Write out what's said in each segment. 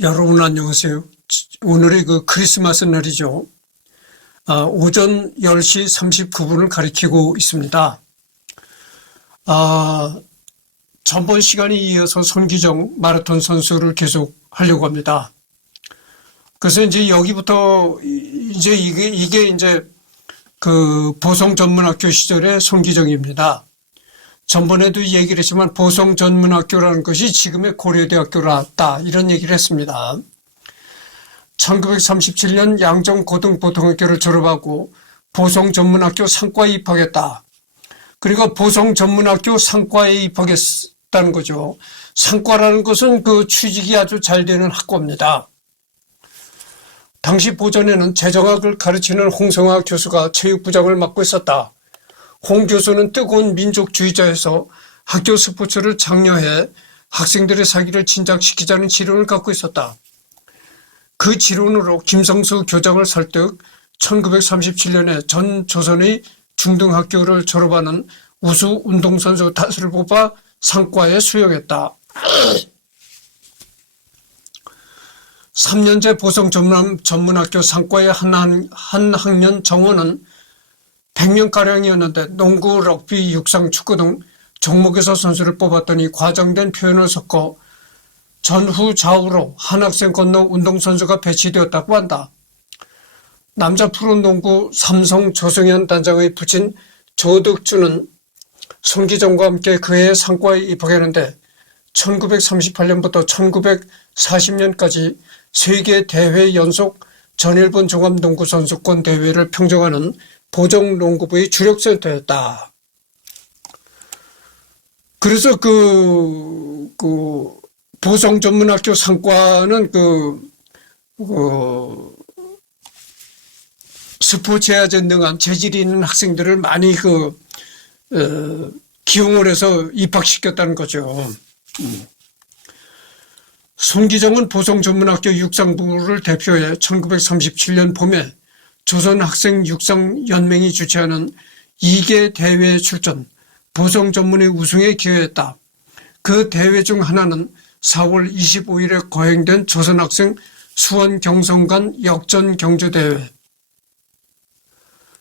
여러분 안녕하세요. 오늘이 그 크리스마스 날이죠. 오전 10시 39분을 가리키고 있습니다. 전번 시간에 이어서 손기정 마라톤 선수를 계속 하려고 합니다. 그래서 이제 여기부터 이제 이게 이제 그 보성전문학교 시절의 손기정입니다. 전번에도 얘기를 했지만 보성전문학교라는 것이 지금의 고려대학교라다 이런 얘기를 했습니다. 1937년 양정고등보통학교를 졸업하고 보성전문학교 상과에 입학했다. 그리고 보성전문학교 상과에 입학했다는 거죠. 상과라는 것은 그 취직이 아주 잘 되는 학과입니다. 당시 보전에는 재정학을 가르치는 홍성화 교수가 체육부장을 맡고 있었다. 홍 교수는 뜨거운 민족주의자여서 학교 스포츠를 장려해 학생들의 사기를 진작시키자는 지론을 갖고 있었다. 그 지론으로 김성수 교장을 설득 1937년에 전 조선의 중등학교를 졸업하는 우수 운동선수 다수를 뽑아 상과에 수용했다. 3년제 보성전문학교 상과의 한 학년 정원은 100명가량이었는데 농구, 럭비, 육상, 축구 등 종목에서 선수를 뽑았더니 과장된 표현을 섞어 전후 좌우로 한 학생 건너 운동선수가 배치되었다고 한다. 남자 프로농구 삼성 조성현 단장의 부친 조덕주는 손기정과 함께 그해 상과에 입학했는데 1938년부터 1940년까지 세계 대회 연속 전일본 종합농구선수권 대회를 평정하는 보정농구부의 주력센터였다. 그래서 보성전문학교 상과는 스포츠에 전능한 재질이 있는 학생들을 많이 기용을 해서 입학시켰다는 거죠. 손기정은 보성전문학교 육상부를 대표해 1937년 봄에 조선학생육상연맹이 주최하는 2개 대회에 출전, 보성전문의 우승에 기여했다. 그 대회 중 하나는 4월 25일에 거행된 조선학생 수원경성간 역전경주대회.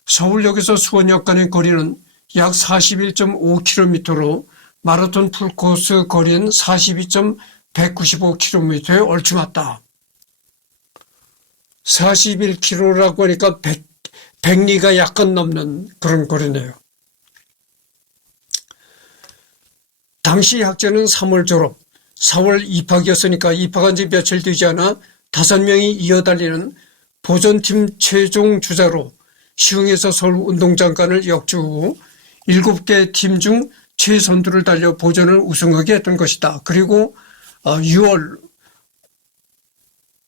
서울역에서 수원역 간의 거리는 약 41.5km로 마라톤 풀코스 거리는 42.195km에 얼추맞다. 41km라고 하니까 100리가 약간 넘는 그런 거리네요. 당시 학제는 3월 졸업, 4월 입학이었으니까 입학한 지 며칠 되지 않아 5명이 이어달리는 보전팀 최종 주자로 시흥에서 서울 운동장관을 역주 후 7개 팀 중 최선두를 달려 보전을 우승하게 했던 것이다. 그리고 6월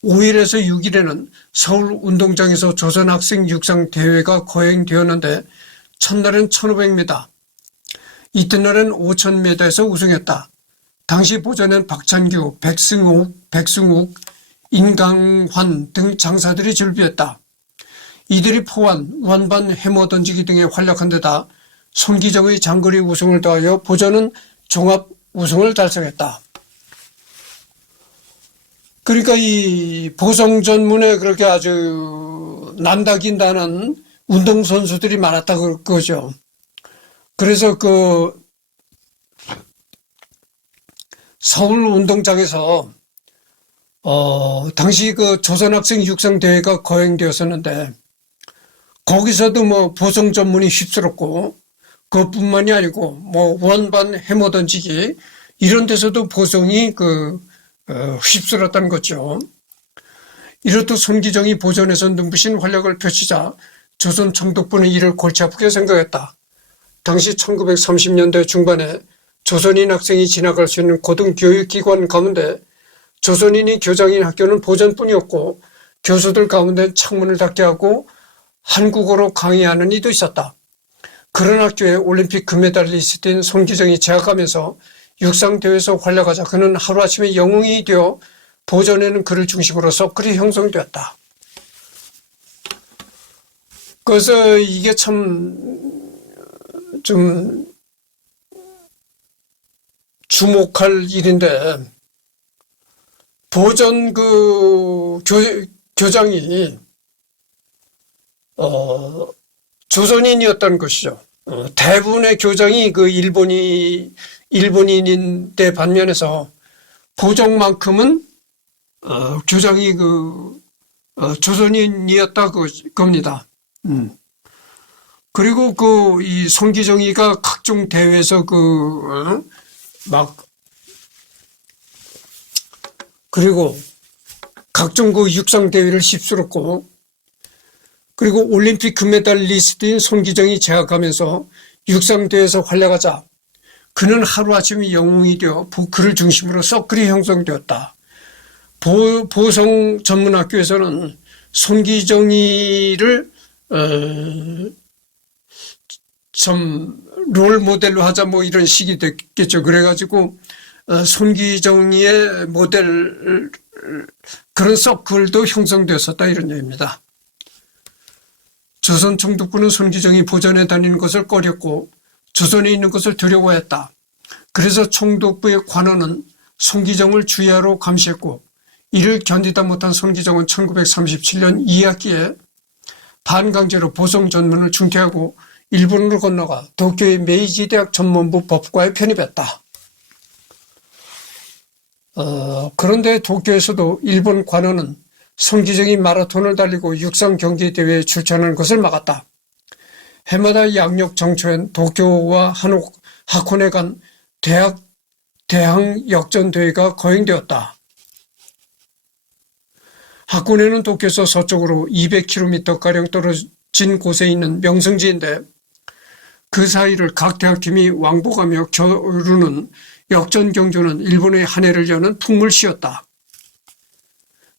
5일에서 6일에는 서울 운동장에서 조선학생 육상 대회가 거행되었는데 첫날은 1500m, 이튿날은 5000m에서 우승했다. 당시 보전엔 박찬규, 백승욱, 인강환 등 장사들이 즐비했다. 이들이 포환, 완반, 해머 던지기 등에 활약한 데다 손기정의 장거리 우승을 더하여 보전은 종합 우승을 달성했다. 그러니까 이 보성전문에 그렇게 아주 난다긴다는 운동선수들이 많았다 그거죠. 그래서 서울 운동장에서 당시 조선학생 육상대회가 거행되었었는데 거기서도 보성전문이 휩쓸었고 그것뿐만이 아니고 원반 해머 던지기 이런 데서도 보성이 휩쓸었다는 거죠. 이렇듯 손기정이 보전에서 눈부신 활약을 펼치자 조선 총독부는 이를 골치 아프게 생각했다. 당시 1930년대 중반에 조선인 학생이 진학할 수 있는 고등교육기관 가운데 조선인이 교장인 학교는 보전뿐이었고 교수들 가운데 창문을 닫게 하고 한국어로 강의하는 이도 있었다. 그런 학교에 올림픽 금메달리스트인 손기정이 재학하면서 육상대회에서 활약하자 그는 하루아침에 영웅이 되어 보전에는 그를 중심으로 서클이 형성되었다. 그래서 이게 참 좀 주목할 일인데 보전 교장이 조선인이었던 것이죠. 대부분의 교장이 일본인인데 반면에서 보정만큼은 교장이 조선인이었다 겁니다. 그리고 이 손기정이가 각종 대회에서 그리고 각종 육상 대회를 휩쓸었고, 그리고 올림픽 금메달리스트인 손기정이 재학하면서 육상 대회에서 활약하자 그는 하루아침에 영웅이 되어 그를 중심으로 서클이 형성되었다. 보성 전문학교에서는 손기정이를 좀 롤 모델로 하자 이런 식이 됐겠죠. 그래가지고 손기정이의 모델 그런 서클도 형성되었었다 이런 얘기입니다. 조선 총독부는 손기정이 보전에 다니는 것을 꺼렸고 조선에 있는 것을 두려워했다. 그래서 총독부의 관원은 손기정을 주야로 감시했고, 이를 견디다 못한 손기정은 1937년 2학기에 반강제로 보성 전문을 중퇴하고 일본으로 건너가 도쿄의 메이지 대학 전문부 법과에 편입했다. 그런데 도쿄에서도 일본 관원은 손기정이 마라톤을 달리고 육상 경기 대회에 출전하는 것을 막았다. 해마다 양력 정초엔 도쿄와 하코네 간 대항 역전 대회가 거행되었다. 하코네는 도쿄에서 서쪽으로 200km가량 떨어진 곳에 있는 명승지인데, 그 사이를 각 대학팀이 왕복하며 겨루는 역전 경주는 일본의 한 해를 여는 풍물시였다.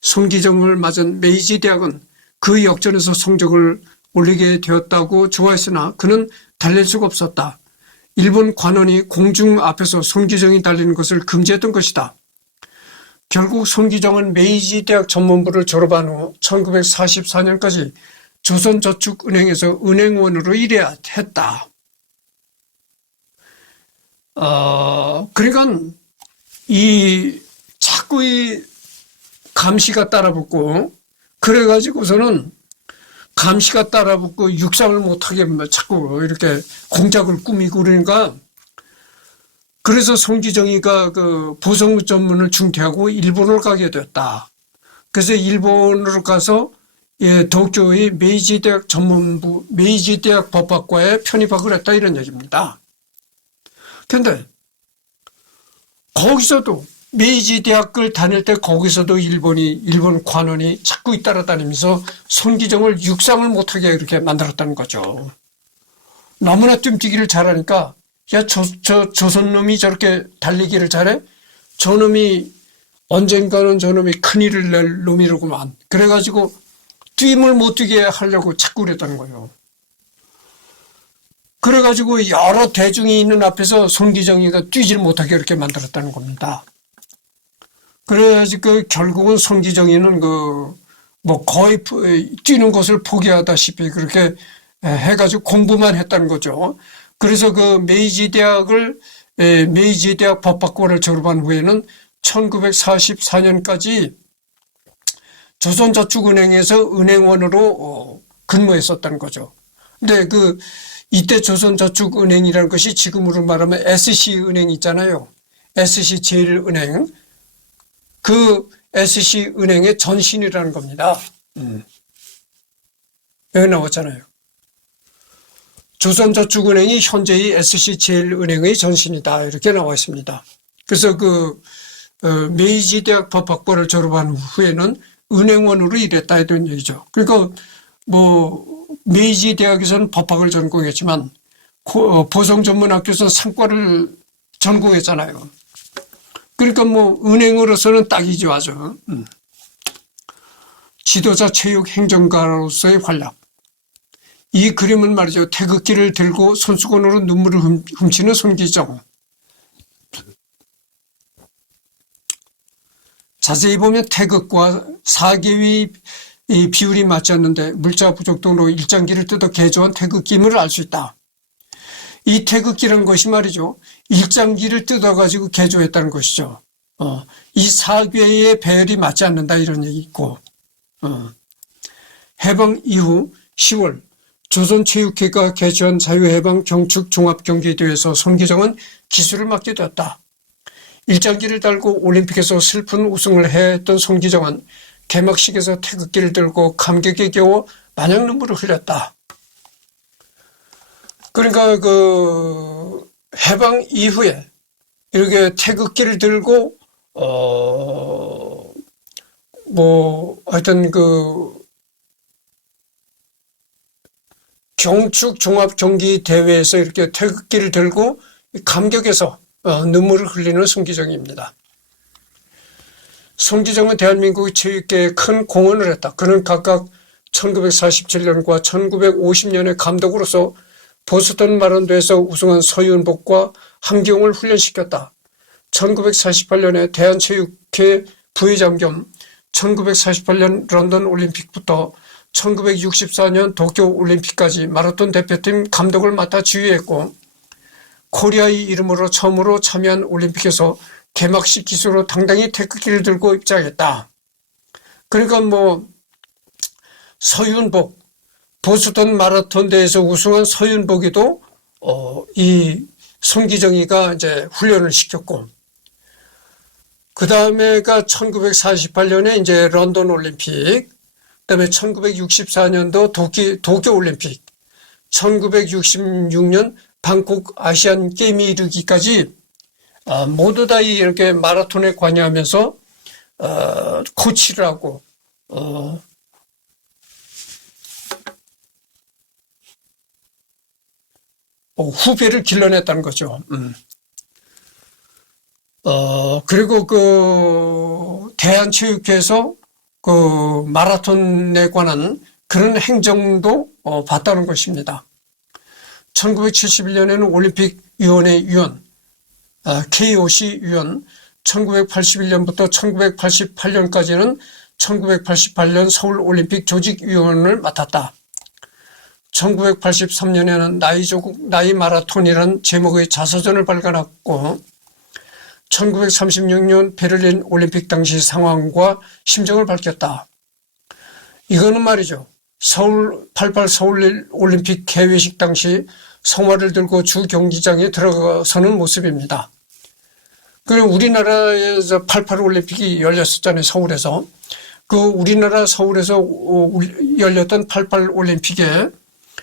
손기정을 맞은 메이지 대학은 그 역전에서 성적을 올리게 되었다고 좋아했으나 그는 달릴 수가 없었다. 일본 관원이 공중 앞에서 손기정이 달리는 것을 금지했던 것이다. 결국 손기정은 메이지 대학 전문부를 졸업한 후 1944년까지 조선저축은행에서 은행원으로 일해야 했다. 그러니까 자꾸 감시가 따라붙고, 그래가지고서는 감시가 따라붙고 육상을 못하게 자꾸 이렇게 공작을 꾸미고 그러니까, 그래서 손기정이가 보성 전문을 중퇴하고 일본을 가게 됐다. 그래서 일본으로 가서 도쿄의 메이지 대학 전문부, 메이지 대학 법학과에 편입하기로 했다 이런 얘기입니다. 근데 거기서도 메이지 대학을 다닐 때 거기서도 일본 관원이 자꾸 따라다니면서 손기정을 육상을 못하게 이렇게 만들었다는 거죠. 너무나 뛰기를 잘하니까, 야, 조선놈이 저렇게 달리기를 잘해? 저놈이 언젠가는 저놈이 큰일을 낼 놈이로구만. 그래가지고 뛰임을 못 뛰게 하려고 자꾸 그랬다는 거예요. 그래가지고 여러 대중이 있는 앞에서 손기정이가 뛰질 못하게 이렇게 만들었다는 겁니다. 그래가지고 결국은 손기정이는 거의 뛰는 것을 포기하다시피 그렇게 해가지고 공부만 했다는 거죠. 그래서 메이지 대학 법학과를 졸업한 후에는 1944년까지 조선저축은행에서 은행원으로 근무했었다는 거죠. 근데 이때 조선저축은행이라는 것이 지금으로 말하면 SC은행 있잖아요. SC제일은행. 그 SC은행의 전신이라는 겁니다. 여기 나왔잖아요. 조선저축은행이 현재의 SC제일은행의 전신이다. 이렇게 나와 있습니다. 그래서 메이지 대학 법학과를 졸업한 후에는 은행원으로 일했다 이런 얘기죠. 그러니까 메이지 대학에서는 법학을 전공했지만 보성전문학교에서는 상과를 전공했잖아요. 그러니까 은행으로서는 딱이죠, 아주. 지도자 체육 행정가로서의 활약. 이 그림은 말이죠. 태극기를 들고 손수건으로 눈물을 훔치는 손기정. 자세히 보면 태극과 사계의 비율이 맞지 않는데 물자 부족 등으로 일장기를 뜯어 개조한 태극기임을 알 수 있다. 이 태극기라는 것이 말이죠. 일장기를 뜯어가지고 개조했다는 것이죠. 이 사괴의 배열이 맞지 않는다 이런 얘기 있고, 해방 이후 10월 조선체육회가 개최한 자유해방 경축 종합경기대회에서 손기정은 기술을 맡게 되었다. 일장기를 달고 올림픽에서 슬픈 우승을 해했던 손기정은 개막식에서 태극기를 들고 감격에 겨워 마냥 눈물을 흘렸다. 그러니까 해방 이후에 이렇게 태극기를 들고 하여튼 경축 종합 경기 대회에서 이렇게 태극기를 들고 감격에서 눈물을 흘리는 손기정입니다. 손기정은 대한민국 체육계에 큰 공헌을 했다. 그는 각각 1947년과 1950년의 감독으로서 보스턴 마라톤에서 우승한 서윤복과 함기용을 훈련시켰다. 1948년에 대한체육회 부회장 겸 1948년 런던 올림픽부터 1964년 도쿄 올림픽까지 마라톤 대표팀 감독을 맡아 지휘했고, 코리아의 이름으로 처음으로 참여한 올림픽에서 개막식 기수로 당당히 태극기를 들고 입장했다. 그러니까 서윤복, 보스턴 마라톤 대회에서 우승한 서윤복이도 이 손기정이가 이제 훈련을 시켰고, 그 다음에가 1948년에 이제 런던 올림픽, 그다음에 1964년도 도쿄 올림픽, 1966년 방콕 아시안 게임이 이르기까지 모두 다 이렇게 마라톤에 관여하면서 코치를 하고 후배를 길러냈다는 거죠. 그리고 대한체육회에서 마라톤에 관한 그런 행정도 봤다는 것입니다. 1971년에는 올림픽위원회 위원, KOC 위원, 1981년부터 1988년까지는 1988년 서울올림픽 조직위원을 맡았다. 1983년에는 나이 조국 나이 마라톤이라는 제목의 자서전을 발간했고, 1936년 베를린 올림픽 당시 상황과 심정을 밝혔다. 이거는 말이죠. 88 서울 올림픽 개회식 당시 성화를 들고 주 경기장에 들어서는 모습입니다. 그리고 우리나라에서 88 올림픽이 열렸었잖아요. 서울에서. 우리나라 서울에서 열렸던 88 올림픽에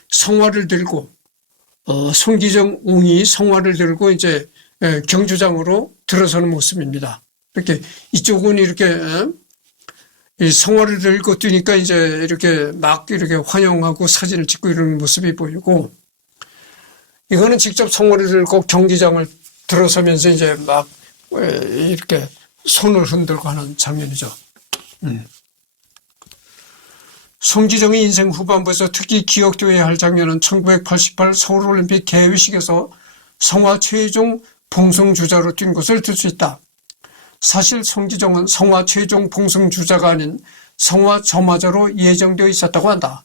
성화를 들고 손기정 웅이 성화를 들고 이제 경주장으로 들어서는 모습입니다. 이렇게 이쪽은 이렇게 성화를 들고 뛰니까 이제 이렇게 막 이렇게 환영하고 사진을 찍고 이러는 모습이 보이고, 이거는 직접 성화를 들고 경기장을 들어서면서 이제 막 이렇게 손을 흔들고 하는 장면이죠. 손기정의 인생 후반부에서 특히 기억되어야 할 장면은 1988 서울올림픽 개회식에서 성화 최종 봉송주자로 뛴 것을 들 수 있다. 사실 손기정은 성화 최종 봉송주자가 아닌 성화 점화자로 예정되어 있었다고 한다.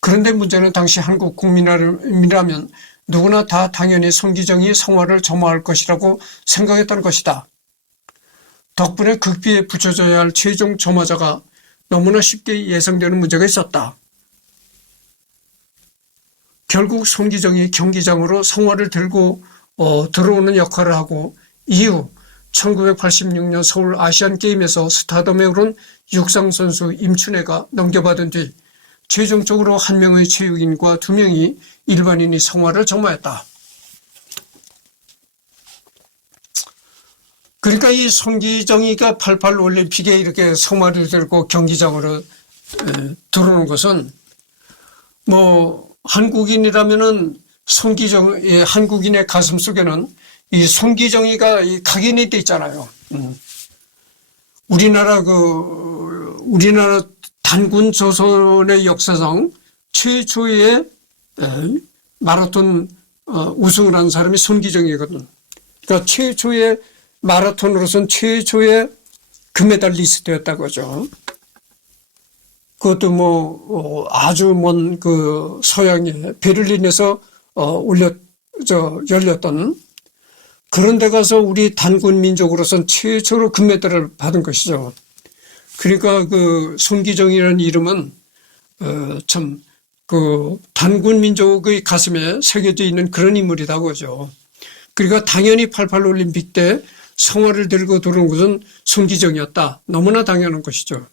그런데 문제는 당시 한국 국민이라면 누구나 다 당연히 손기정이 성화를 점화할 것이라고 생각했던 것이다. 덕분에 극비에 붙여져야 할 최종 점화자가 너무나 쉽게 예상되는 문제가 있었다. 결국 손기정이 경기장으로 성화를 들고 들어오는 역할을 하고, 이후 1986년 서울 아시안게임에서 스타덤에 오른 육상선수 임춘애가 넘겨받은 뒤 최종적으로 한 명의 체육인과 2명이 일반인이 성화를 점화했다. 그러니까 이 손기정이가 88 올림픽에 이렇게 성화를 들고 경기장으로 들어오는 것은 한국인이라면은 한국인의 가슴 속에는 이 손기정이가 각인이 돼 있잖아요. 우리나라 단군 조선의 역사상 최초의 마라톤 우승을 한 사람이 손기정이거든. 그러니까 최초의 마라톤으로서는 최초의 금메달리스트였다고 하죠. 그것도 아주 먼 서양의 베를린에서 열렸던 그런데 가서 우리 단군 민족으로선 최초로 금메달을 받은 것이죠. 그러니까 그 손기정이라는 이름은 참 그 단군 민족의 가슴에 새겨져 있는 그런 인물이다 그죠. 그러니까 당연히 88 올림픽 때 성화를 들고 들어온 것은 손기정이었다. 너무나 당연한 것이죠.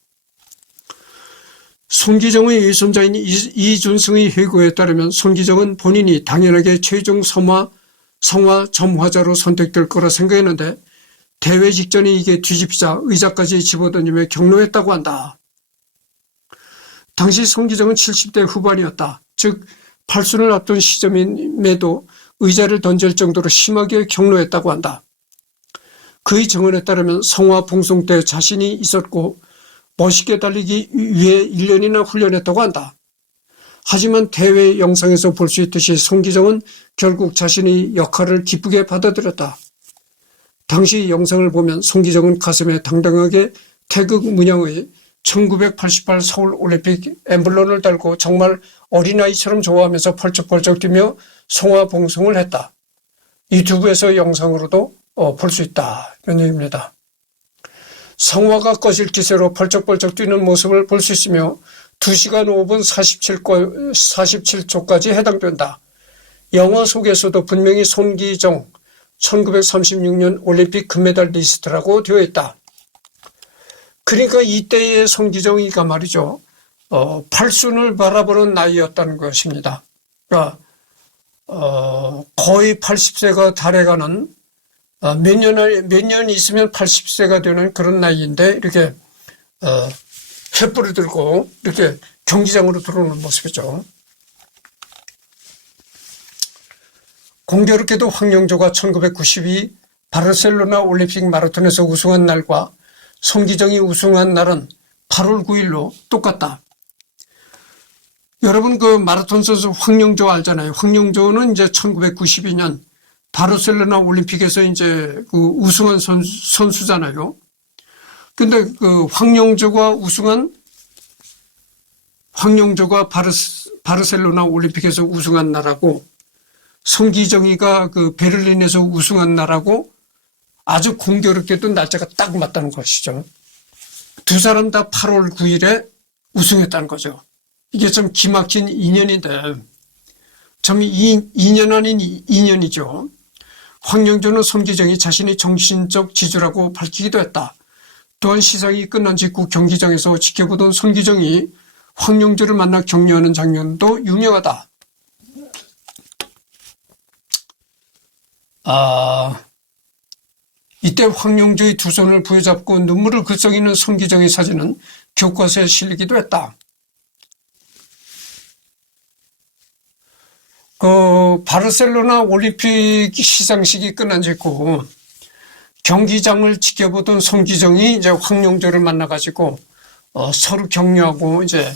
손기정의 외손자인 이준승의 회고에 따르면 손기정은 본인이 당연하게 최종 성화 점화자로 선택될 거라 생각했는데 대회 직전에 이게 뒤집히자 의자까지 집어던지며 격노했다고 한다. 당시 손기정은 70대 후반이었다. 즉 팔순을 앞둔 시점임에도 의자를 던질 정도로 심하게 격노했다고 한다. 그의 증언에 따르면 성화 봉송 때 자신이 있었고 멋있게 달리기 위해 1년이나 훈련했다고 한다. 하지만 대회 영상에서 볼 수 있듯이 손기정은 결국 자신의 역할을 기쁘게 받아들였다. 당시 영상을 보면 손기정은 가슴에 당당하게 태극 문양의 1988 서울올림픽 엠블럼을 달고 정말 어린아이처럼 좋아하면서 펄쩍펄쩍 뛰며 성화봉송을 했다. 유튜브에서 영상으로도 볼 수 있다. 이런 얘기입니다. 성화가 꺼질 기세로 펄쩍펄쩍 뛰는 모습을 볼 수 있으며 2시간 5분 47초까지 해당된다. 영화 속에서도 분명히 손기정 1936년 올림픽 금메달 리스트라고 되어 있다. 그러니까 이때의 손기정이가 말이죠. 팔순을 바라보는 나이였다는 것입니다. 그러니까 거의 80세가 달해가는 몇 년 있으면 80세가 되는 그런 나이인데 이렇게 횃불을 들고 이렇게 경기장으로 들어오는 모습이죠. 공교롭게도 황영조가 1992 바르셀로나 올림픽 마라톤에서 우승한 날과 손기정이 우승한 날은 8월 9일로 똑같다. 여러분 그 마라톤 선수 황영조 알잖아요. 황영조는 이제 1992년 바르셀로나 올림픽에서 이제 그 우승한 선수잖아요. 근데 그 황영조가 바르셀로나 올림픽에서 우승한 날하고 손기정이가 그 베를린에서 우승한 날하고 아주 공교롭게도 날짜가 딱 맞다는 것이죠. 두 사람 다 8월 9일에 우승했다는 거죠. 이게 참 기막힌 인연인데 참 인연 아닌 인연이죠. 황영조는 손기정이 자신의 정신적 지주라고 밝히기도 했다. 또한 시상이 끝난 직후 경기장에서 지켜보던 손기정이 황영조를 만나 격려하는 장면도 유명하다. 이때 황영조의 두 손을 부여잡고 눈물을 글썽이는 손기정의 사진은 교과서에 실리기도 했다. 바르셀로나 올림픽 시상식이 끝난 직후 경기장을 지켜보던 손기정이 이제 황영조를 만나가지고 서로 격려하고 이제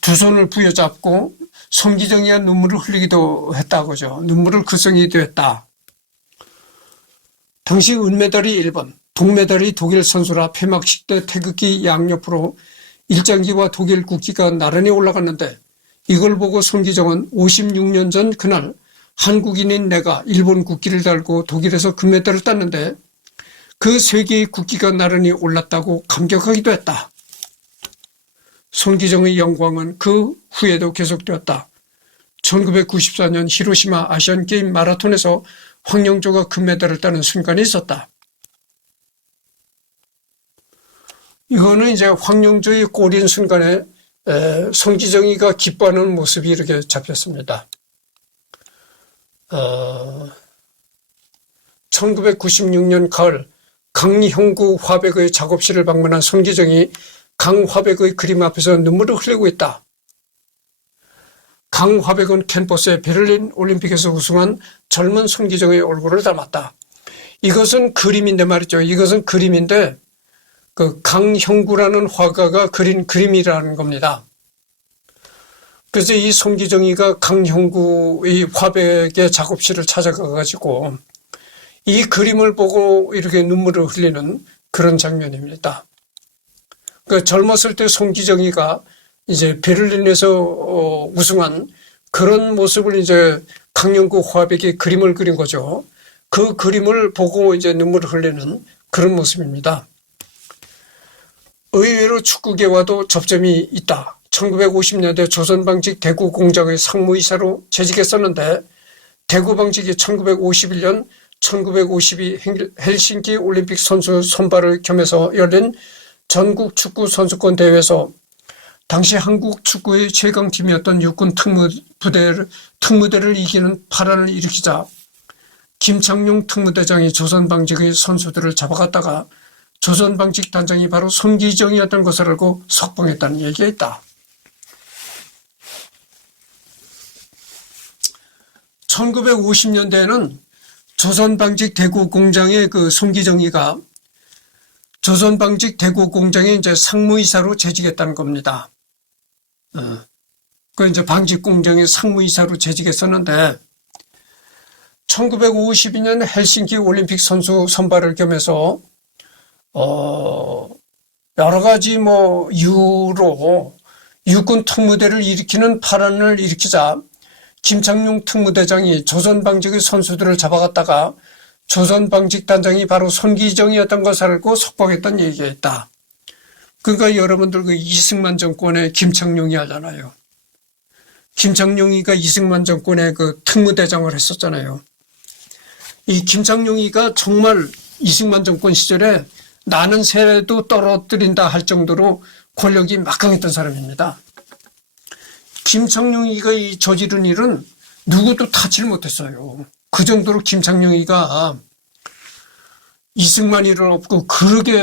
두 손을 부여잡고 손기정이가 눈물을 흘리기도 했다고죠. 눈물을 글썽이기도 했다. 당시 은메달이 1번, 동메달이 독일 선수라 폐막식 때 태극기 양옆으로 일장기와 독일 국기가 나란히 올라갔는데 이걸 보고 손기정은 56년 전 그날 한국인인 내가 일본 국기를 달고 독일에서 금메달을 땄는데 그 세 개의 국기가 나란히 올랐다고 감격하기도 했다. 손기정의 영광은 그 후에도 계속되었다. 1994년 히로시마 아시안게임 마라톤에서 황영조가 금메달을 따는 순간이 있었다. 이거는 이제 황영조의 골인 순간에 손기정이가 기뻐하는 모습이 이렇게 잡혔습니다. 1996년 가을 강형구 화백의 작업실을 방문한 손기정이 강화백의 그림 앞에서 눈물을 흘리고 있다. 강화백은 캔버스의 베를린 올림픽에서 우승한 젊은 손기정의 얼굴을 닮았다. 이것은 그림인데 말이죠. 이것은 그림인데 그 강형구라는 화가가 그린 그림이라는 겁니다. 그래서 이 손기정이가 강형구의 화백의 작업실을 찾아가가지고 이 그림을 보고 이렇게 눈물을 흘리는 그런 장면입니다. 그 젊었을 때 손기정이가 이제 베를린에서 우승한 그런 모습을 이제 강형구 화백이 그림을 그린 거죠. 그 그림을 보고 이제 눈물을 흘리는 그런 모습입니다. 의외로 축구계와도 접점이 있다. 1950년대 조선방직 대구 공장의 상무이사로 재직했었는데 대구방직이 1951년 1952 헬싱키 올림픽 선수 선발을 겸해서 열린 전국 축구 선수권 대회에서 당시 한국 축구의 최강팀이었던 육군 특무대를 이기는 파란을 일으키자 김창룡 특무대장이 조선방직의 선수들을 잡아갔다가 조선방직 단장이 바로 손기정이었던 것을 알고 석방했다는 얘기가 있다. 1950년대에는 조선방직 대구 공장의 그 손기정이가 조선방직 대구 공장에 이제 상무이사로 재직했다는 겁니다. 그 이제 방직 공장의 상무이사로 재직했었는데 1952년 헬싱키 올림픽 선수 선발을 겸해서 여러 가지 이유로 육군 특무대를 일으키는 파란을 일으키자 김창룡 특무대장이 조선방직의 선수들을 잡아갔다가 조선방직 단장이 바로 손기정이었던 것을 알고 석방했던 얘기가 있다. 그러니까 여러분들 그 이승만 정권의 김창룡이 알잖아요. 김창룡이가 이승만 정권의 그 특무대장을 했었잖아요. 이 김창룡이가 정말 이승만 정권 시절에 나는 새도 떨어뜨린다 할 정도로 권력이 막강했던 사람입니다. 김창룡이가 이 저지른 일은 누구도 타치를 못했어요. 그 정도로 김창룡이가 이승만이를 업고 그러게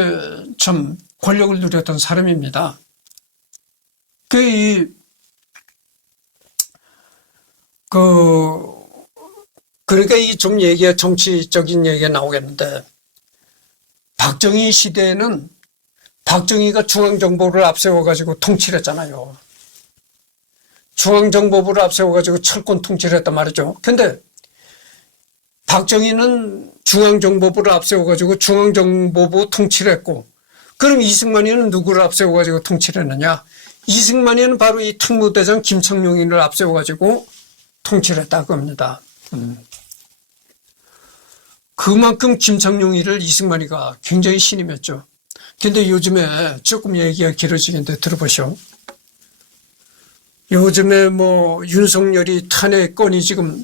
참 권력을 누렸던 사람입니다. 그러니까 이 좀 얘기가 정치적인 얘기가 나오겠는데 박정희 시대에는 박정희가 중앙정보부를 앞세워가지고 통치를 했잖아요. 중앙정보부를 앞세워가지고 철권 통치를 했단 말이죠. 근데 박정희는 중앙정보부를 앞세워가지고 중앙정보부 통치를 했고 그럼 이승만이는 누구를 앞세워가지고 통치를 했느냐? 이승만이는 바로 이 특무대장 김창룡이를 앞세워가지고 통치를 했다고 합니다. 그만큼 김창룡이를 이승만이가 굉장히 신임했죠. 근데 요즘에 조금 얘기가 길어지겠는데 들어보시오. 요즘에 윤석열이 탄핵 건이 지금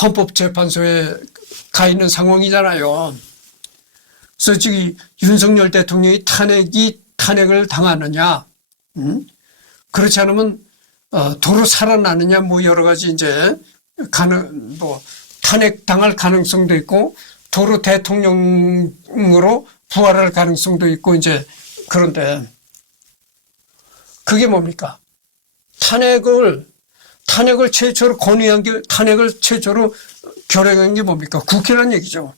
헌법재판소에 가 있는 상황이잖아요. 그래서 지금 윤석열 대통령이 탄핵을 당하느냐, 그렇지 않으면 도로 살아나느냐, 여러 가지 이제 탄핵 당할 가능성도 있고 도로 대통령으로 부활할 가능성도 있고 이제 그런데 그게 뭡니까? 탄핵을 최초로 건의한 게 탄핵을 최초로 결행한 게 뭡니까? 국회란 얘기죠.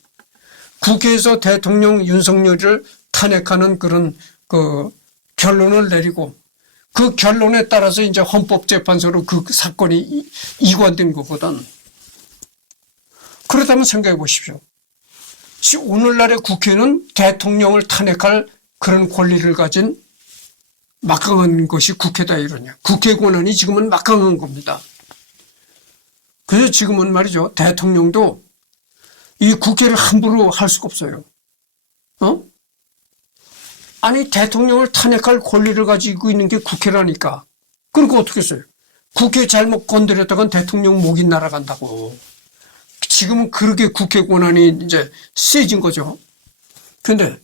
국회에서 대통령 윤석열을 탄핵하는 그런 그 결론을 내리고 그 결론에 따라서 이제 헌법재판소로 그 사건이 이관된 거거든. 그렇다면 생각해 보십시오. 오늘날의 국회는 대통령을 탄핵할 그런 권리를 가진 막강한 것이 국회다 이러냐. 국회 권한이 지금은 막강한 겁니다. 그래서 지금은 말이죠. 대통령도 이 국회를 함부로 할 수가 없어요. 아니 대통령을 탄핵할 권리를 가지고 있는 게 국회라니까. 그러니까 어떻게 했어요? 국회 잘못 건드렸다간 대통령 목이 날아간다고. 지금은 그렇게 국회 권한이 이제 세진 거죠. 그런데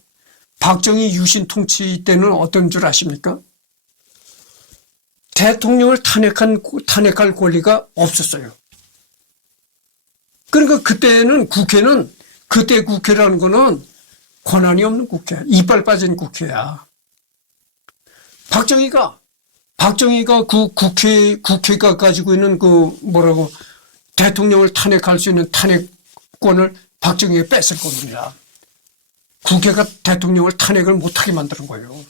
박정희 유신 통치 때는 어떤 줄 아십니까? 대통령을 탄핵할 권리가 없었어요. 그러니까 그때는 그때 국회라는 거는 권한이 없는 국회, 이빨 빠진 국회야. 박정희가 그 국회가 가지고 있는 대통령을 탄핵할 수 있는 탄핵권을 박정희가 뺐을 겁니다. 국회가 대통령을 탄핵을 못하게 만드는 거예요.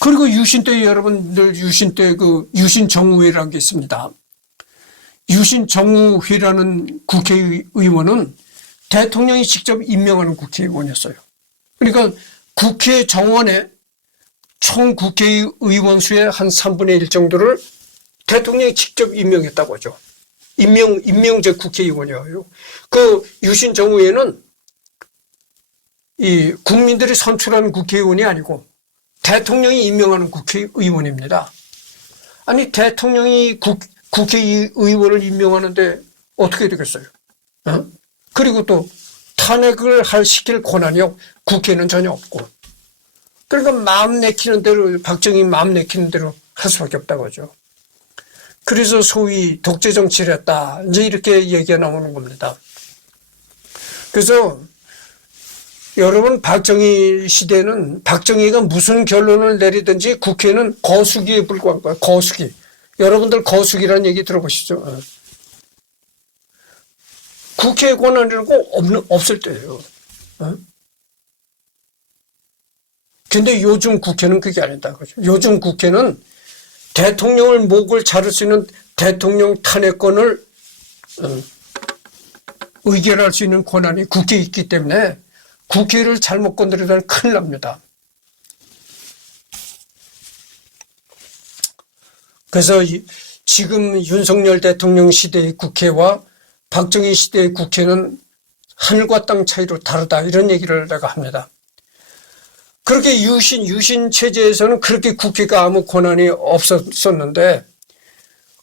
그리고 유신 때 여러분들 유신 때 유신정우회라는 게 있습니다. 유신정우회라는 국회의원은 대통령이 직접 임명하는 국회의원이었어요. 그러니까 국회 정원에 총 국회의원 수의 한 3분의 1 정도를 대통령이 직접 임명했다고 하죠. 임명제 국회의원이에요. 그 유신 정후에는 이 국민들이 선출한 국회의원이 아니고 대통령이 임명하는 국회의원입니다. 아니 대통령이 국회의원을 임명하는데 어떻게 되겠어요? 어? 그리고 또 탄핵을 시킬 권한이 국회는 전혀 없고, 그러니까 마음 내키는 대로, 박정희 마음 내키는 대로 할 수밖에 없다고 하죠. 그래서 소위 독재 정치를 했다, 이제 이렇게 얘기가 나오는 겁니다. 그래서 여러분, 박정희 시대는 박정희가 무슨 결론을 내리든지 국회는 거수기에 불과한 거예요. 거수기. 여러분들 거수기라는 얘기 들어보시죠. 국회 권한이라고 없을 때예요. 근데 요즘 국회는 그게 아니다. 그죠? 요즘 국회는 대통령을 목을 자를 수 있는 대통령 탄핵권을 의결할 수 있는 권한이 국회에 있기 때문에 국회를 잘못 건드리다는 큰일 납니다. 그래서 지금 윤석열 대통령 시대의 국회와 박정희 시대의 국회는 하늘과 땅 차이로 다르다, 이런 얘기를 내가 합니다. 그렇게 유신 체제에서는 그렇게 국회가 아무 권한이 없었었는데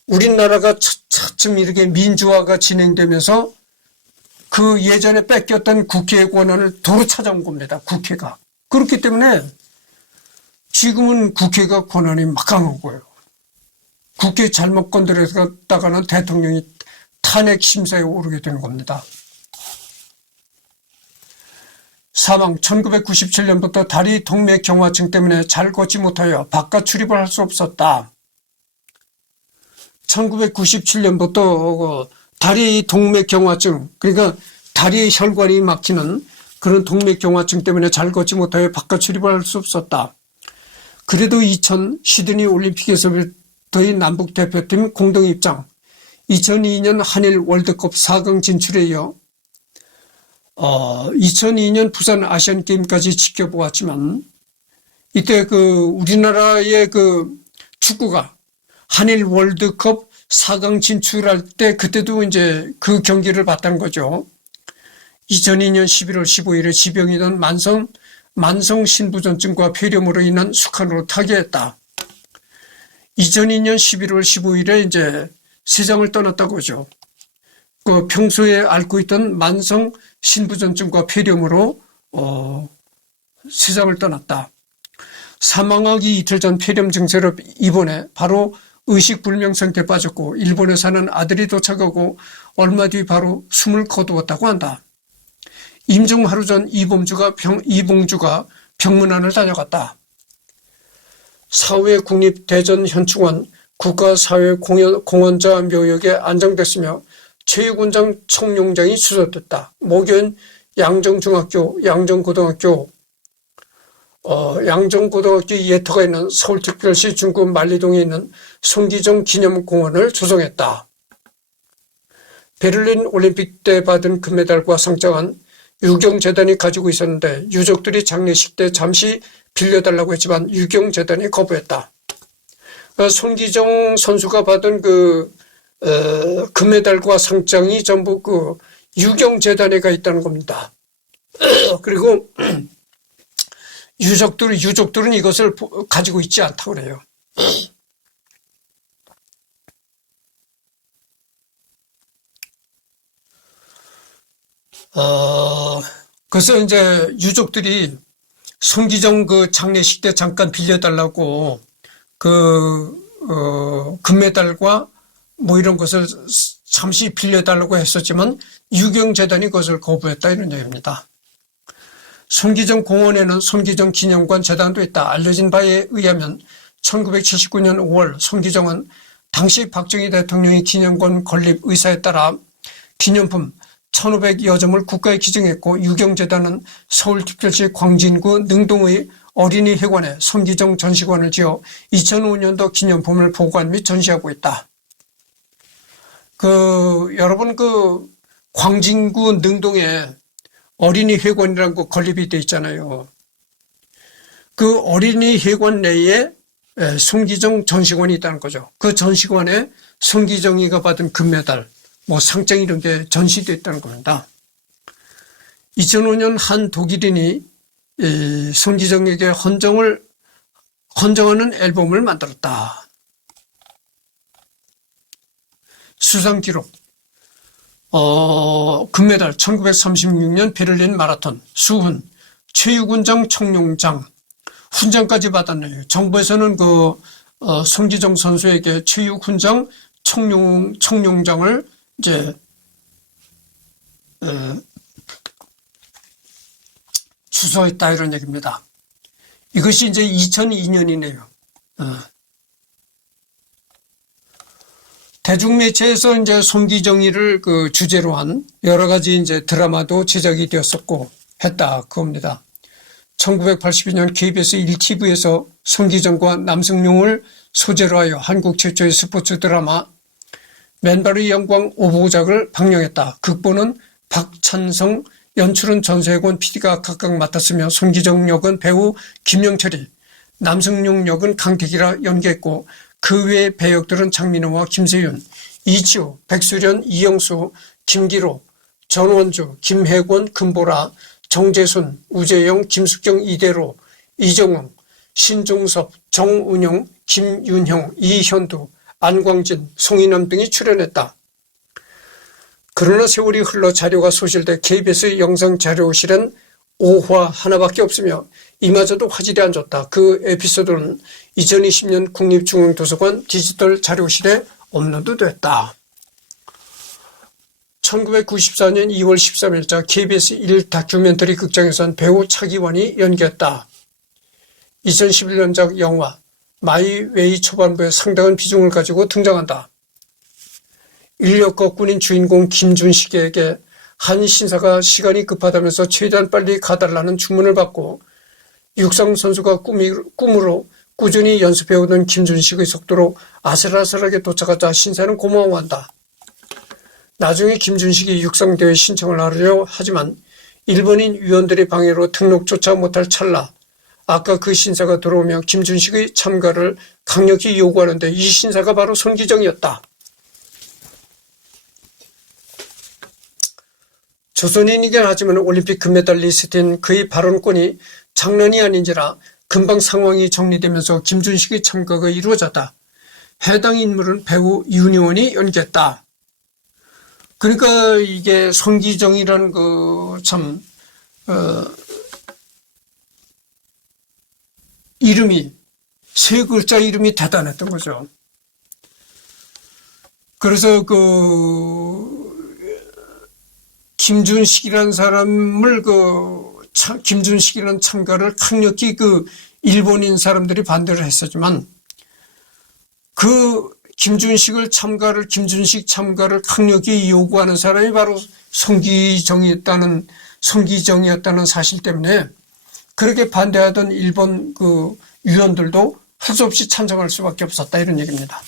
우리나라가 차츰 이렇게 민주화가 진행되면서 그 예전에 뺏겼던 국회의 권한을 도로 찾아온 겁니다. 국회가. 그렇기 때문에 지금은 국회가 권한이 막강한 거예요. 국회 잘못 건드렸다가는 대통령이 탄핵 심사에 오르게 되는 겁니다. 사망. 1997년부터 다리 동맥 경화증 때문에 잘 걷지 못하여 바깥 출입을 할 수 없었다. 1997년부터 다리 동맥 경화증, 그러니까 다리의 혈관이 막히는 그런 동맥 경화증 때문에 잘 걷지 못하여 바깥 출입을 할 수 없었다. 그래도 2000 시드니 올림픽에서부터의 남북 대표팀 공동 입장, 2002년 한일 월드컵 4강 진출에 이어 2002년 부산 아시안게임까지 지켜보았지만 이때 우리나라의 축구가 한일 월드컵 4강 진출할 때 그때도 이제 그 경기를 봤다는 거죠. 2002년 11월 15일에 지병이던 만성 신부전증과 폐렴으로 인한 숙환으로 타계했다. 2002년 11월 15일에 이제 세상을 떠났다고 하죠. 평소에 앓고 있던 만성 신부전증과 폐렴으로 세상을 떠났다. 사망하기 이틀 전 폐렴 증세로 입원해 바로 의식불명 상태에 빠졌고 일본에 사는 아들이 도착하고 얼마 뒤 바로 숨을 거두었다고 한다. 임종 하루 전 이봉주가 병문안을 다녀갔다. 사후에 국립대전현충원 국가사회공헌자 묘역에 안장됐으며 체육원장 청룡장이 수설됐다. 목요일 양정중학교, 양정고등학교 예터가 있는 서울특별시 중구 만리동에 있는 손기정 기념공원을 조성했다. 베를린 올림픽 때 받은 금메달과 상장은 유경재단이 가지고 있었는데 유족들이 장례식 때 잠시 빌려달라고 했지만 유경재단이 거부했다. 손기정 선수가 받은 금메달과 상장이 전부 유경재단에 가 있다는 겁니다. 그리고 유족들은 이것을 가지고 있지 않다고 그래요. 그래서 이제 유족들이 손기정 장례식 때 잠깐 빌려달라고 금메달과 뭐 이런 것을 잠시 빌려달라고 했었지만 유경재단이 그것을 거부했다, 이런 얘기입니다. 손기정 공원에는 손기정 기념관 재단도 있다. 알려진 바에 의하면 1979년 5월 손기정은 당시 박정희 대통령이 기념관 건립 의사에 따라 기념품 1,500여 점을 국가에 기증했고 유경재단은 서울특별시 광진구 능동의 어린이 회관에 손기정 전시관을 지어 2005년도 기념품을 보관 및 전시하고 있다. 여러분 광진구 능동에 어린이 회관이라는 거 건립이 돼 있잖아요. 그 어린이 회관 내에 손기정 전시관이 있다는 거죠. 그 전시관에 손기정이가 받은 금메달, 뭐 상장 이런 게 전시되어 있다는 겁니다. 2005년 한 독일인이 손기정에게 헌정하는 앨범을 만들었다. 수상 기록. 금메달 1936년 베를린 마라톤, 수훈, 체육훈장 청룡장, 훈장까지 받았네요. 정부에서는 손기정 선수에게 체육훈장 청룡장을 이제 주소했다 이런 얘기입니다. 이것이 이제 2002년이네요. 대중매체에서 이제 손기정이를 주제로 한 여러 가지 이제 드라마도 제작이 되었었고 했다 그겁니다. 1982년 KBS 1TV에서 손기정과 남승용을 소재로 하여 한국 최초의 스포츠 드라마 맨발의 영광 5부작을 방영했다. 극본은 박찬성, 연출은 전세곤 PD가 각각 맡았으며 손기정 역은 배우 김영철이, 남승용 역은 강택이라 연기했고 그 외의 배역들은 장민호와 김세윤, 이치호, 백수련, 이영수, 김기록, 전원주, 김혜권, 금보라, 정재순, 우재영, 김숙경, 이대로, 이정웅, 신종섭, 정운용, 김윤형, 이현두, 안광진, 송인남 등이 출연했다. 그러나 세월이 흘러 자료가 소실돼 KBS 영상자료실엔 5화 하나밖에 없으며 이마저도 화질이 안 좋다. 그 에피소드는 2020년 국립중앙도서관 디지털 자료실에 업로드됐다. 1994년 2월 13일자 KBS 1 다큐멘터리 극장에선 배우 차기원이 연기했다. 2011년작 영화 마이웨이 초반부에 상당한 비중을 가지고 등장한다. 인력거꾼인 주인공 김준식에게 한 신사가 시간이 급하다면서 최대한 빨리 가달라는 주문을 받고 육상 선수가 꿈으로 꾸준히 연습해오던 김준식의 속도로 아슬아슬하게 도착하자 신사는 고마워한다. 나중에 김준식이 육상대회 신청을 하려 하지만 일본인 위원들의 방해로 등록조차 못할 찰나 아까 그 신사가 들어오며 김준식의 참가를 강력히 요구하는데 이 신사가 바로 손기정이었다. 조선인이긴 하지만 올림픽 금메달리스트인 그의 발언권이 장난이 아닌지라 금방 상황이 정리되면서 김준식의 참가가 이루어졌다. 해당 인물은 배우 윤희원이 연기했다. 그러니까 이게 손기정이라는 이름이 세 글자 이름이 대단했던 거죠. 그래서 김준식이라는 사람을 김준식이라는 참가를 강력히 일본인 사람들이 반대를 했었지만 김준식 참가를 강력히 요구하는 사람이 바로 손기정이었다는 사실 때문에 그렇게 반대하던 일본 위원들도 할 수 없이 찬성할 수밖에 없었다 이런 얘기입니다.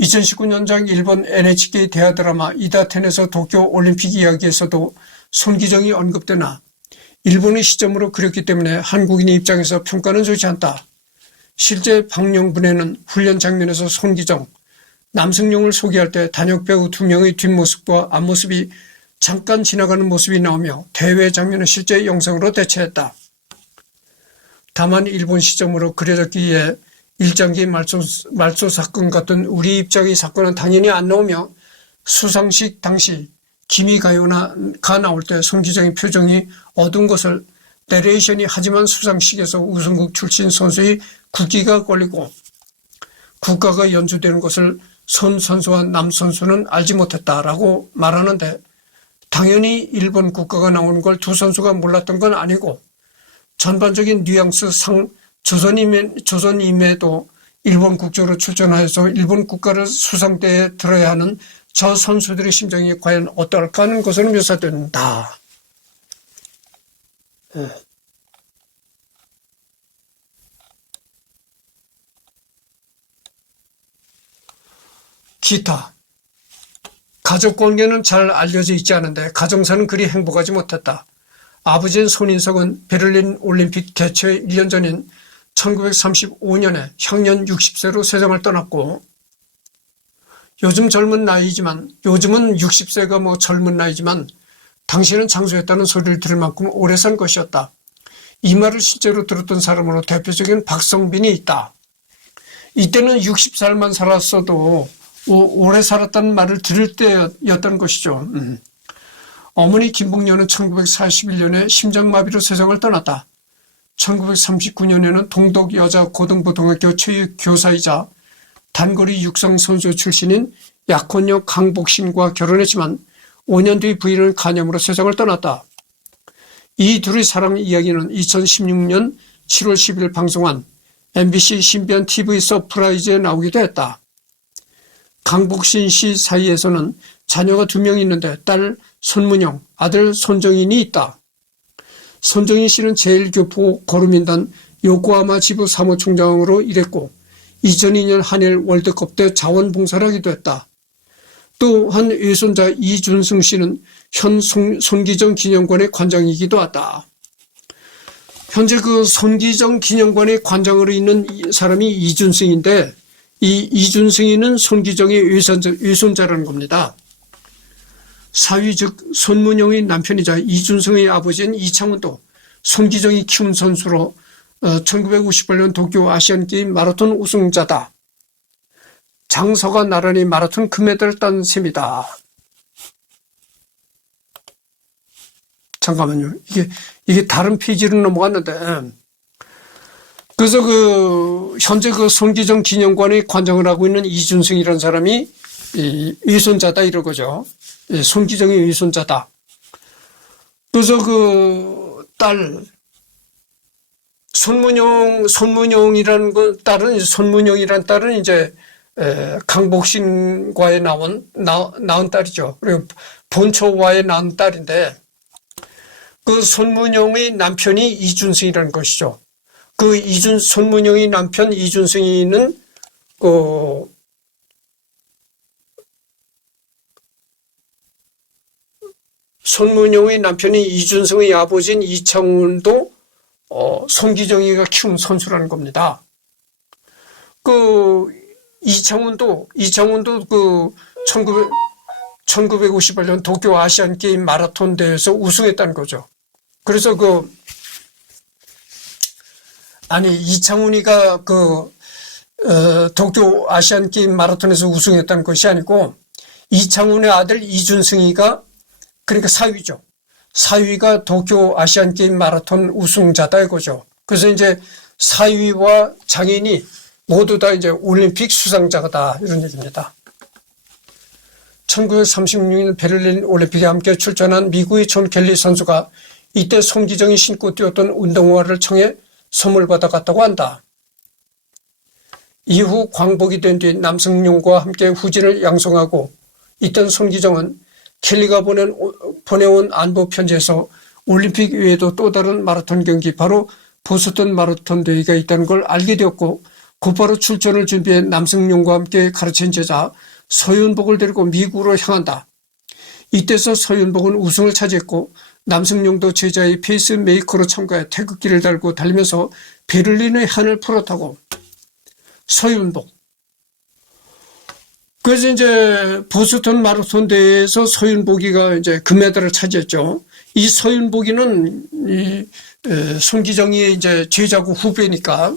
2019년작 일본 NHK 대하 드라마 이다텐에서 도쿄 올림픽 이야기에서도 손기정이 언급되나 일본의 시점으로 그렸기 때문에 한국인의 입장에서 평가는 좋지 않다. 실제 방영분에는 훈련 장면에서 손기정, 남승용을 소개할 때 단역 배우 2명의 뒷모습과 앞모습이 잠깐 지나가는 모습이 나오며 대회 장면은 실제 영상으로 대체했다. 다만 일본 시점으로 그려졌기에 일장기 말소 사건 같은 우리 입장의 사건은 당연히 안 나오며 수상식 당시 기미가요가 나올 때 손기정의 표정이 어두운 것을 내레이션이 하지만 수상식에서 우승국 출신 선수의 국기가 걸리고 국가가 연주되는 것을 손 선수와 남 선수는 알지 못했다라고 말하는데 당연히 일본 국가가 나오는 걸 두 선수가 몰랐던 건 아니고 전반적인 뉘앙스상 조선임에도 일본 국적으로 출전하여서 일본 국가를 수상대에 들어야 하는 저 선수들의 심정이 과연 어떨까 하는 것으로 묘사된다. 기타. 가족관계는 잘 알려져 있지 않은데 가정사는 그리 행복하지 못했다. 아버지인 손인석은 베를린 올림픽 개최 1년 전인 1935년에 향년 60세로 세상을 떠났고 요즘은 60세가 뭐 젊은 나이지만 당신은 장수했다는 소리를 들을 만큼 오래 산 것이었다. 이 말을 실제로 들었던 사람으로 대표적인 박성빈이 있다. 이때는 60살만 살았어도 오래 살았다는 말을 들을 때였던 것이죠. 어머니 김복녀는 1941년에 심장마비로 세상을 떠났다. 1939년에는 동덕 여자고등부등학교 체육교사이자 단거리 육상 선수 출신인 약혼녀 강복신과 결혼했지만 5년 뒤 부인은 간염으로 세상을 떠났다. 이 둘의 사랑 이야기는 2016년 7월 10일 방송한 MBC 신비한 TV 서프라이즈에 나오기도 했다. 강복신 씨 사이에서는 자녀가 2명 있는데 딸 손문영, 아들 손정인이 있다. 손정인 씨는 제1교포 고루민단 요코하마 지부 사무총장으로 일했고 2002년 한일 월드컵 때 자원봉사를 하기도 했다. 또한 외손자 이준승 씨는 현 손기정 기념관의 관장이기도 하다. 현재 그 손기정 기념관의 관장으로 있는 사람이 이준승인데 이 이준승이는 손기정의 외손자라는 겁니다. 사위 즉 손문영의 남편이자 이준승의 아버지인 이창훈도 손기정이 키운 선수로 1958년 도쿄 아시안게임 마라톤 우승자다. 장서가 나란히 마라톤 금메달을 딴 셈이다. 잠깐만요. 이게 다른 페이지로 넘어갔는데. 그래서 현재 손기정 기념관의 관장을 하고 있는 이준승이라는 사람이 외손자다 이러고죠. 손기정의 외손자다. 그래서 딸, 손문영이라는 손문영이라는 딸은 이제 강복신과에 낳은 딸이죠. 그리고 본초와에 낳은 딸인데 손문영의 남편이 이준승이라는 것이죠. 손문영의 남편 이준승이는 손문영의 남편이 이준승의 아버지인 이창훈도 손기정이가 키운 선수라는 겁니다. 이창훈도 1958년 도쿄 아시안 게임 마라톤 대회에서 우승했다는 거죠. 그래서 이창훈이가 도쿄 아시안 게임 마라톤에서 우승했다는 것이 아니고 이창훈의 아들 이준승이가 그러니까 사위죠. 사위가 도쿄 아시안 게임 마라톤 우승자다 이거죠. 그래서 이제 사위와 장인이 모두 다 이제 올림픽 수상자다 이런 얘기입니다. 1936년 베를린 올림픽에 함께 출전한 미국의 존 켈리 선수가 이때 손기정이 신고 뛰었던 운동화를 청해 선물 받아갔다고 한다. 이후 광복이 된 뒤 남승용과 함께 후진을 양성하고 있던 손기정은 켈리가 보내온 안보 편지에서 올림픽 외에도 또 다른 마라톤 경기 바로 보스턴 마라톤 대회가 있다는 걸 알게 되었고 곧바로 출전을 준비해 남승용과 함께 가르친 제자 서윤복을 데리고 미국으로 향한다. 이때서 서윤복은 우승을 차지했고 남승용도 제자의 페이스메이커로 참가해 태극기를 달고 달리면서 베를린의 한을 풀었다고. 서윤복. 그래서 이제 보스턴 마라톤 대회에서 서윤복이가 이제 금메달을 차지했죠. 이 서윤복이는 손기정이의 이제 제자고 후배니까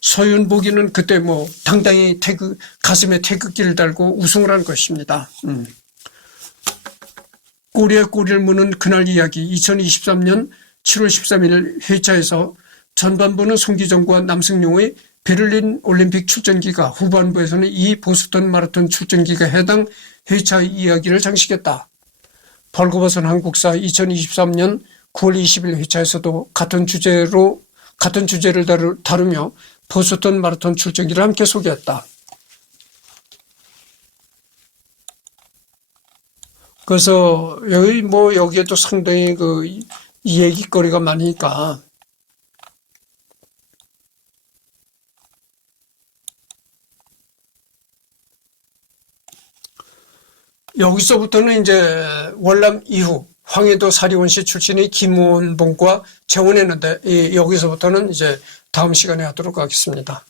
서윤복이는 그때 당당히 가슴에 태극기를 달고 우승을 한 것입니다. 꼬리에 꼬리를 무는 그날 이야기 2023년 7월 13일 회차에서 전반부는 손기정과 남승용의 베를린 올림픽 출전기가 후반부에서는 이 보스턴 마라톤 출전기가 해당 회차 이야기를 장식했다. 벌거벗은 한국사 2023년 9월 20일 회차에서도 같은 주제를 다루며 보스턴 마라톤 출전기를 함께 소개했다. 그래서 여기에도 상당히 얘기거리가 많으니까 여기서부터는 이제 월남 이후 황해도 사리원시 출신의 김원봉과 재혼했는데 여기서부터는 이제 다음 시간에 하도록 하겠습니다.